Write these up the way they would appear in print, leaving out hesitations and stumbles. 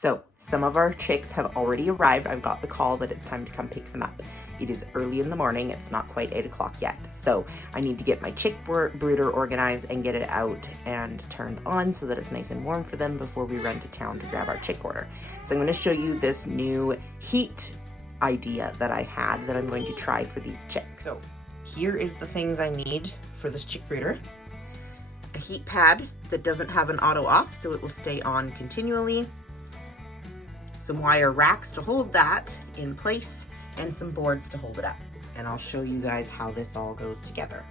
So some of our chicks have already arrived. I've got the call that it's time to come pick them up. It is early in the morning. It's not quite 8 o'clock yet. So I need to get my chick brooder organized and get it out and turned on so that it's nice and warm for them before we run to town to grab our chick order. So I'm going to show you this new heat idea that I had that I'm going to try for these chicks. So here is the things I need for this chick brooder. A heat pad that doesn't have an auto off, so it will stay on continually. Some wire racks to hold that in place, and some boards to hold it up. And I'll show you guys how this all goes together.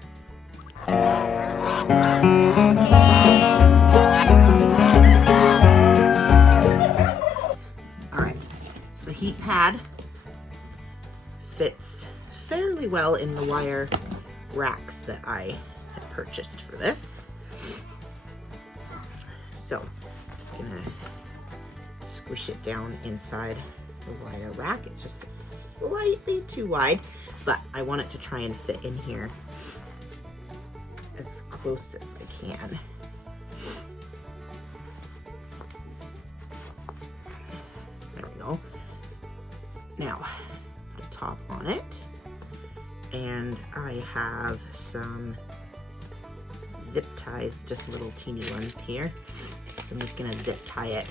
All right, so the heat pad fits fairly well in the wire racks that I had purchased for this. So I'm just gonna squish it down inside the wire rack. It's just slightly too wide, but I want it to try and fit in here as close as I can. There we go. Now, the top on it, and I have some zip ties, just little teeny ones here. So I'm just gonna zip tie it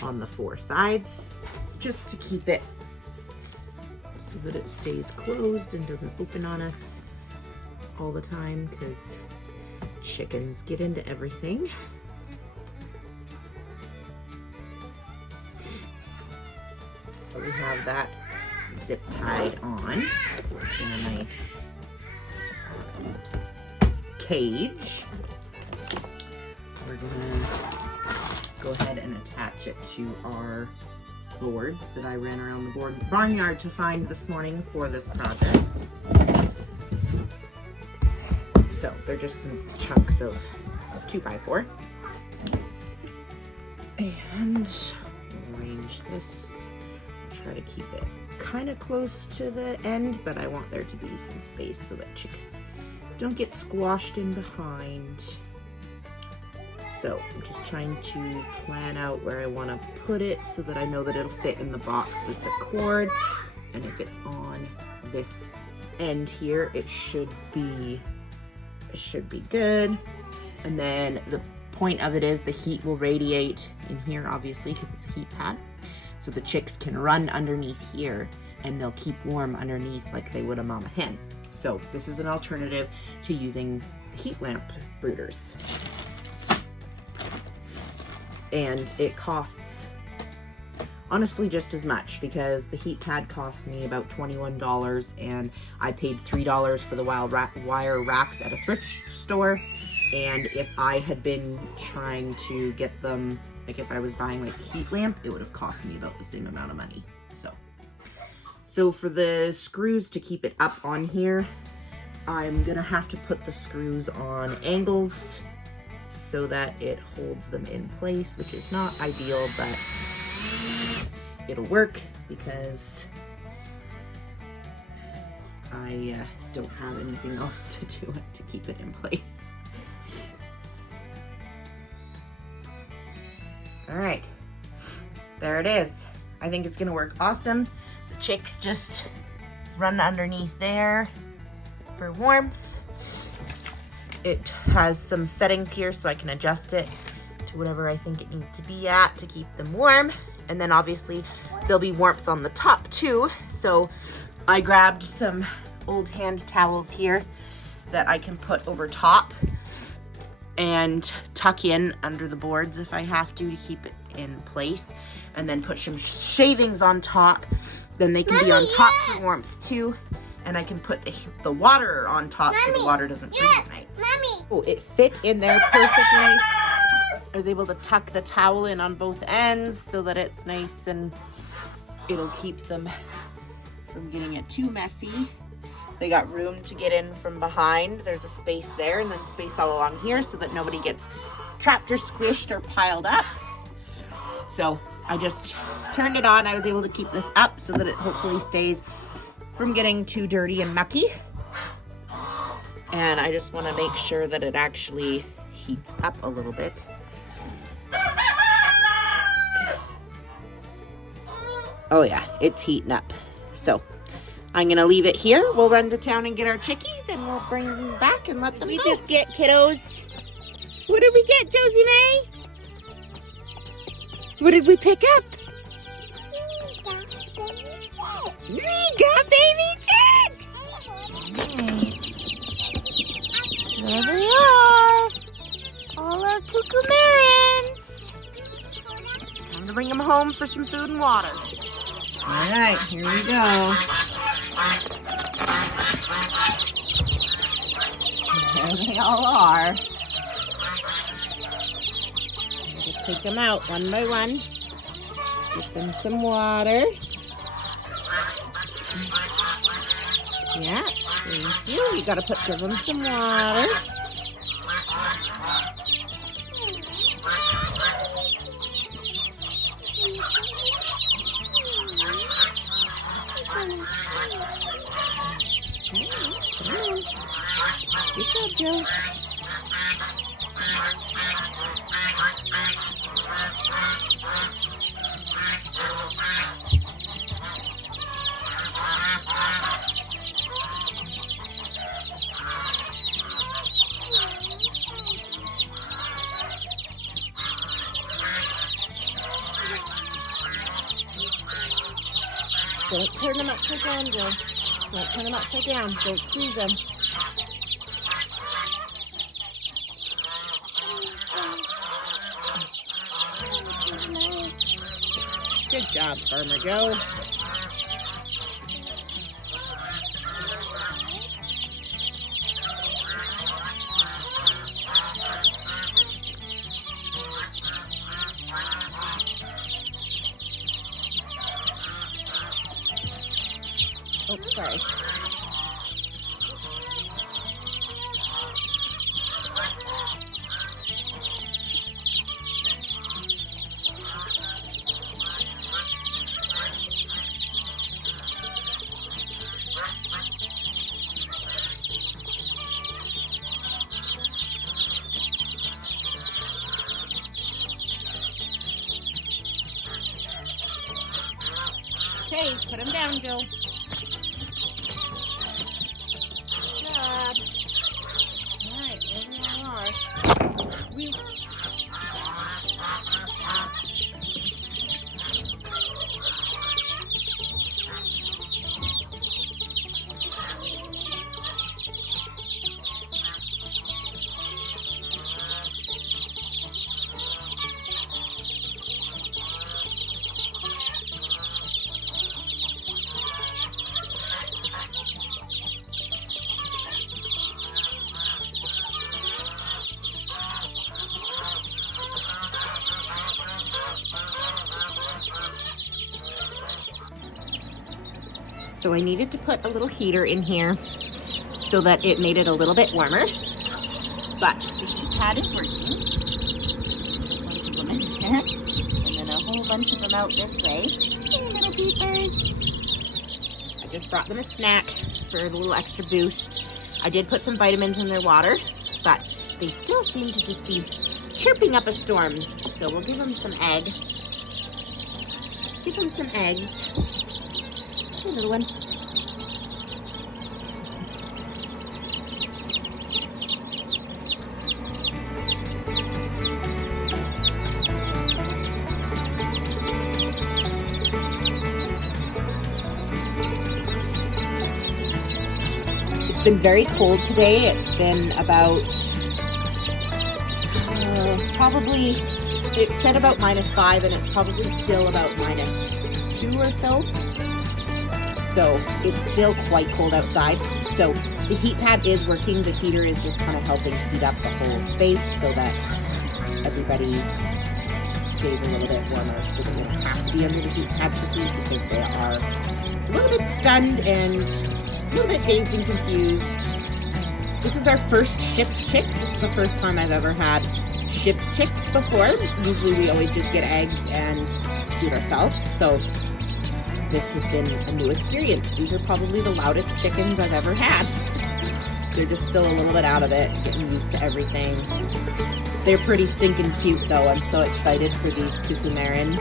on the 4 sides just to keep it so that it stays closed and doesn't open on us all the time, because chickens get into everything. So we have that zip tied on, so it's in a nice cage. We're gonna go ahead and attach it to our boards that I ran around the barnyard to find this morning for this project. So they're just some chunks of 2x4. And arrange this. Try to keep it kind of close to the end, but I want there to be some space so that chicks don't get squashed in behind. So I'm just trying to plan out where I want to put it so that I know that it'll fit in the box with the cord. And if it's on this end here, it should be good. And then the point of it is the heat will radiate in here, obviously, because it's a heat pad. So the chicks can run underneath here and they'll keep warm underneath like they would a mama hen. So this is an alternative to using heat lamp brooders. And it costs honestly just as much, because the heat pad costs me about $21 and I paid $3 for the wire racks at a thrift store. And if I had been trying to get them, like if I was buying like a heat lamp, it would have cost me about the same amount of money. So for the screws to keep it up on here, I'm gonna have to put the screws on angles so that it holds them in place, which is not ideal, but it'll work because I don't have anything else to do to keep it in place. All right, there it is. I think it's gonna work awesome. The chicks just run underneath there for warmth. It has some settings here so I can adjust it to whatever I think it needs to be at to keep them warm. And then obviously there'll be warmth on the top too. So I grabbed some old hand towels here that I can put over top and tuck in under the boards if I have to keep it in place. And then put some shavings on top. Then they can be on top for warmth too. And I can put the water on top so the water doesn't freeze at night. Oh, it fit in there perfectly. I was able to tuck the towel in on both ends so that it's nice and it'll keep them from getting it too messy. They got room to get in from behind. There's a space there and then space all along here so that nobody gets trapped or squished or piled up. So I just turned it on. I was able to keep this up so that it hopefully stays from getting too dirty and mucky. And I just want to make sure that it actually heats up a little bit. Oh yeah, it's heating up. So I'm gonna leave it here. We'll run to town and get our chickies, and we'll bring them back and let them go. Just get, kiddos? What did we get, Josie May? What did we pick up? We got baby chicks! There they are. All our cucumberins. Time to bring them home for some food and water. All right, here we go. There they all are. Just take them out one by one. Give them some water. Yeah, thank you. You gotta give them some water. Good job, Joe. Don't turn them upside down, Joe. Don't turn them upside down. Don't squeeze them. Good job, Farmer Joe. Oh, sorry. Okay, put him down, Joe. Good job. Alright, there they all are. So I needed to put a little heater in here so that it made it a little bit warmer. But the heat pad is working. A bunch of them in there. And then a whole bunch of them out this way. Hey, little peepers. I just brought them a snack for a little extra boost. I did put some vitamins in their water, but they still seem to just be chirping up a storm. So we'll give them some egg. Give them some eggs. Hey, little one. It's been very cold today. It's been about probably, it said about -5 and it's probably still about -2 or so. So it's still quite cold outside. So the heat pad is working. The heater is just kind of helping heat up the whole space so that everybody stays a little bit warmer. So they don't have to be under the heat pad to heat because they are a little bit stunned and a little bit dazed and confused. This is our first shipped chicks. This is the first time I've ever had shipped chicks before. Usually we always just get eggs and do it ourselves. So this has been a new experience. These are probably the loudest chickens I've ever had. They're just still a little bit out of it, getting used to everything. They're pretty stinking cute though. I'm so excited for these cucumberins.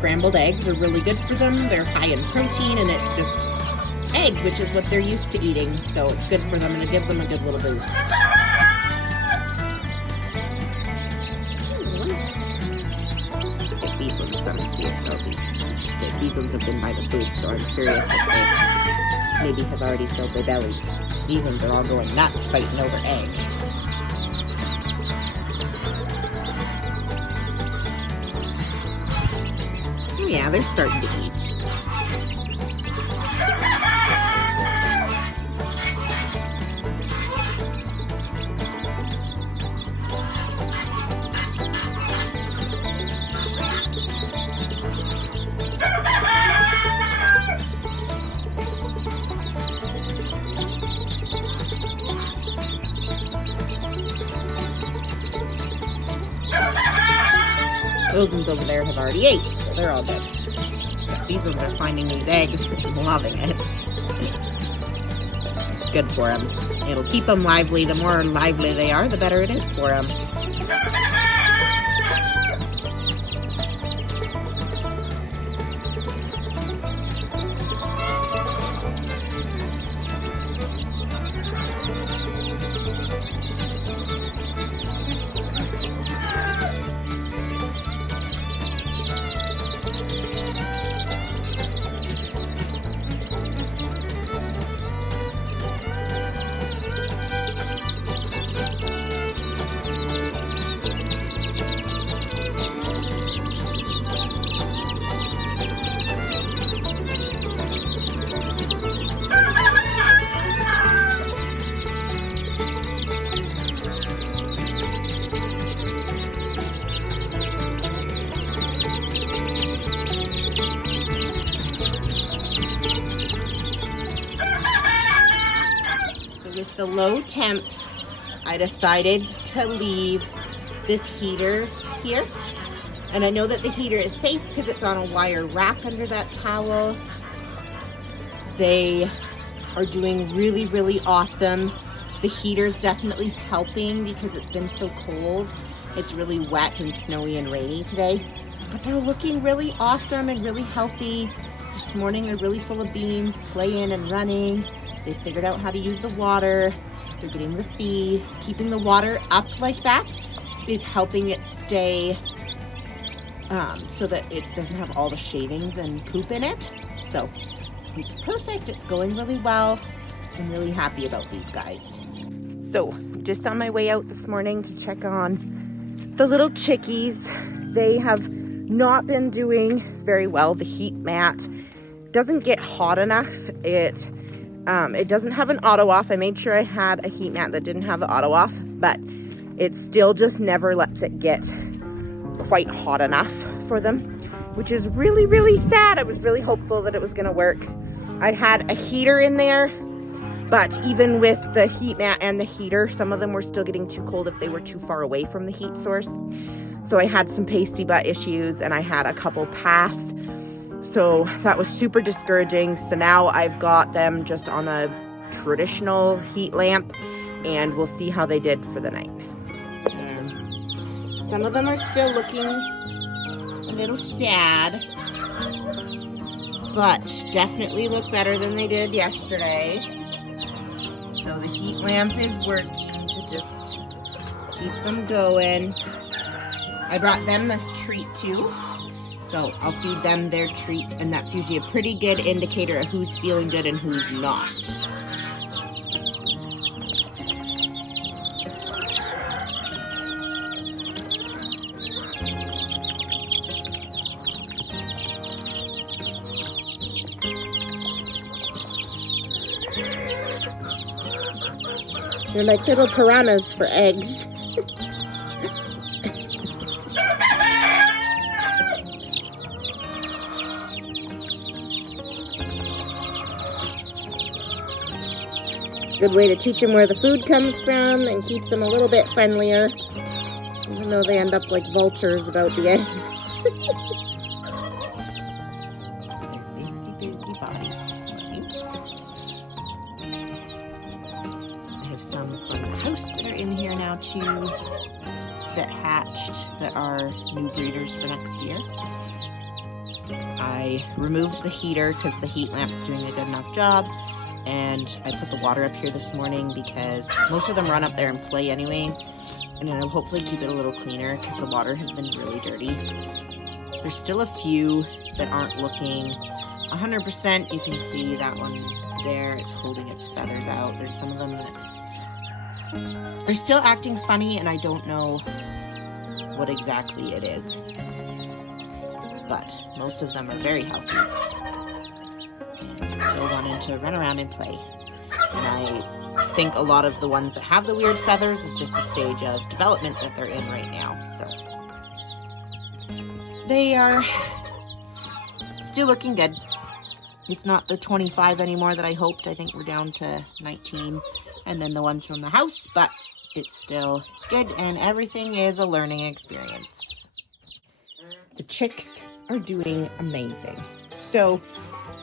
scrambled eggs are really good for them. They're high in protein, and it's just egg, which is what they're used to eating. So it's good for them, and it gives them a good little boost. Get these ones some here. These ones have been by the food, so I'm curious if they maybe have already filled their bellies. These ones are all going nuts fighting over eggs. Oh yeah, they're starting to eat. Those ones over there have already ate, so they're all good. These ones are finding these eggs and loving it. It's good for them. It'll keep them lively. The more lively they are, the better it is for them. With the low temps, I decided to leave this heater here. And I know that the heater is safe because it's on a wire rack under that towel. They are doing really, really awesome. The heater's definitely helping because it's been so cold. It's really wet and snowy and rainy today. But they're looking really awesome and really healthy. This morning they're really full of beans, playing and running. They figured out how to use the water. They're getting the feed. Keeping the water up like that is helping it stay so that it doesn't have all the shavings and poop in it. So it's perfect. It's going really well. I'm really happy about these guys. So just on my way out this morning to check on the little chickies. They have not been doing very well. The heat mat doesn't get hot enough. It doesn't have an auto off. I made sure I had a heat mat that didn't have the auto off, but it still just never lets it get quite hot enough for them, which is really, really sad. I was really hopeful that it was gonna work. I had a heater in there, but even with the heat mat and the heater, some of them were still getting too cold if they were too far away from the heat source. So I had some pasty butt issues and I had a couple pass. So that was super discouraging. So now I've got them just on a traditional heat lamp and we'll see how they did for the night. Some of them are still looking a little sad, but definitely look better than they did yesterday. So the heat lamp is working to just keep them going. I brought them a treat too. So I'll feed them their treat, and that's usually a pretty good indicator of who's feeling good and who's not. They're like little piranhas for eggs. Good way to teach them where the food comes from and keeps them a little bit friendlier, even though they end up like vultures about the eggs. Busy bodies this morning. I have some from the house that are in here now too, that hatched, that are new breeders for next year. I removed the heater because the heat lamp's doing a good enough job, and I put the water up here this morning because most of them run up there and play anyways, and then I'll hopefully keep it a little cleaner because the water has been really dirty. There's still a few that aren't looking 100%. You can see that one there, it's holding its feathers out. There's some of them that are still acting funny, and I don't know what exactly it is, but most of them are very healthy and still wanting to run around and play. And I think a lot of the ones that have the weird feathers is just the stage of development that they're in right now. So they are still looking good. It's not the 25 anymore that I hoped. I think we're down to 19, and then the ones from the house, but it's still good, and everything is a learning experience. The chicks are doing amazing. So,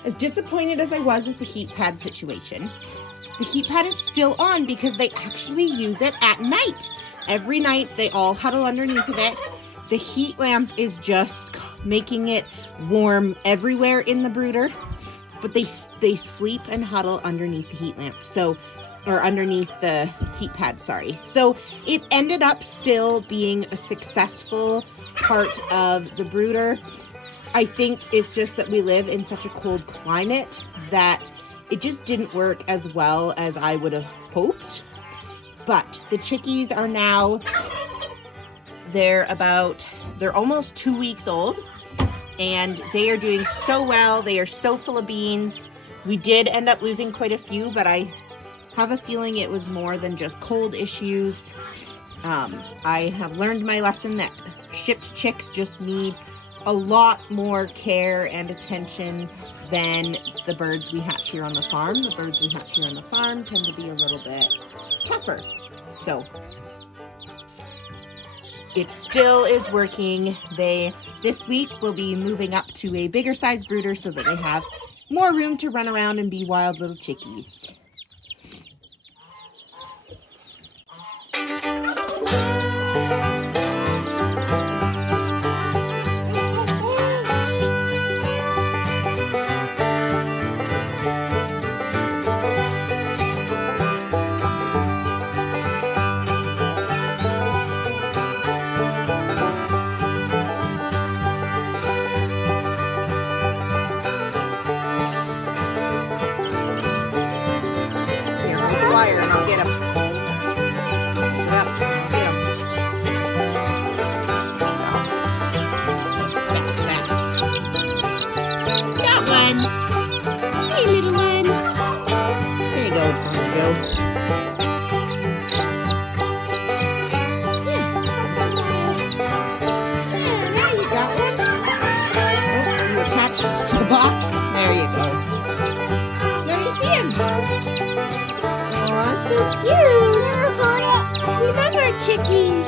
as disappointed as I was with the heat pad situation, the heat pad is still on because they actually use it at night. Every night they all huddle underneath of it. The heat lamp is just making it warm everywhere in the brooder, but they sleep and huddle underneath the heat lamp. So, or underneath the heat pad, sorry. So it ended up still being a successful part of the brooder. I think it's just that we live in such a cold climate that it just didn't work as well as I would have hoped. But the chickies are now, they're almost 2 weeks old, and they are doing so well. They are so full of beans. We did end up losing quite a few, but I have a feeling it was more than just cold issues. I have learned my lesson that shipped chicks just need a lot more care and attention than the birds we hatch here on the farm. The birds we hatch here on the farm tend to be a little bit tougher. So it still is working. This week will be moving up to a bigger size brooder so that they have more room to run around and be wild little chickies. Wire and I'll get him. Yep, I'll get him. Fast. Got one. Hey, little one. There you go, Joe. There you got one. Oh, you attached to the box. There you go. Let me see him. Aw, so cute! Remember, chickies!